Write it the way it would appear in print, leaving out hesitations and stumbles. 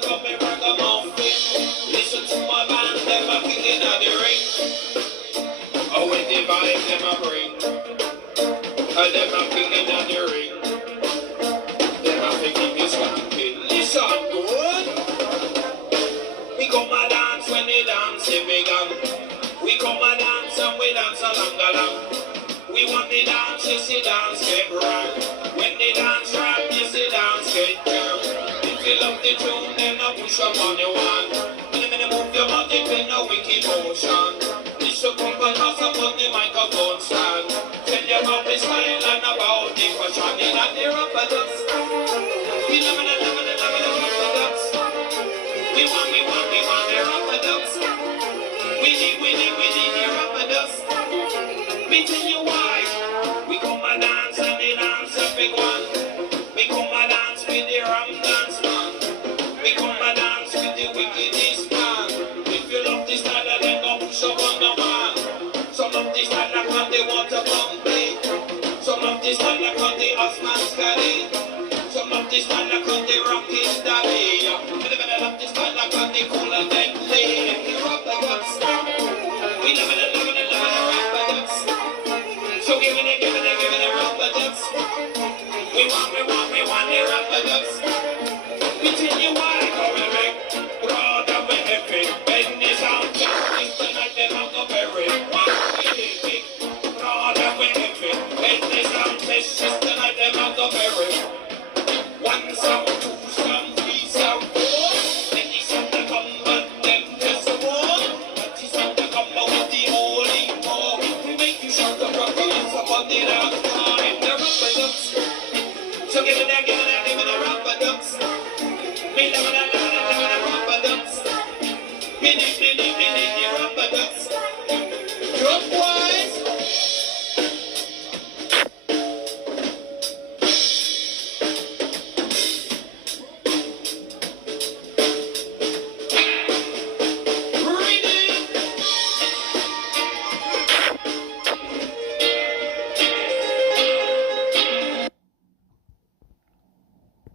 come and ragamuffin. Listen to my band, them a kicking at the ring. Oh, when the vibes them a bring, and them a kicking at the ring. Them a thinking you skanking. Listen good. We come a dance when they dance in vegan. We come a dance and we dance along along. We want the dance, yes the dance get right. When they dance right, yes the dance get down. If you love the tune, then I push up on your one. When you move your body, in a wicked motion. This should come and pass up on the microphone stand. Tell you about the style and about the fashion in the rubber dance. We love it, love it, love it, rubber dance. We want the rubber dance. We need the rubber dance. Me tell you why. We come and dance and they dance a big one. We come and dance with the ram dance man. We come and dance with the wickedest man. If you love this style, then go push up on the man. Some of this style like when they want to come play. Some of this style like when they Osman's carry. Some of this style like when they rock his daddy. I love this style like when they cool and then play. If you rock the guts, we love it, love it, love it, rock the guts. So give it a rubber ducks. We want the rubber ducks. We tell you why, go away. Brother, we epic. Bend this out, just tonight them out the berry. Brother, we epic. Bend this out, just tonight them out the berry. 1 sound, 2 sound, 3 sound, 4. Then the sound that come, but them just a war. But the sound that come out with the holy war. We make you shout the rubber upon the dance floor in the rubber ducks. So give it a rubber ducks. Me love it, rubber ducks. Me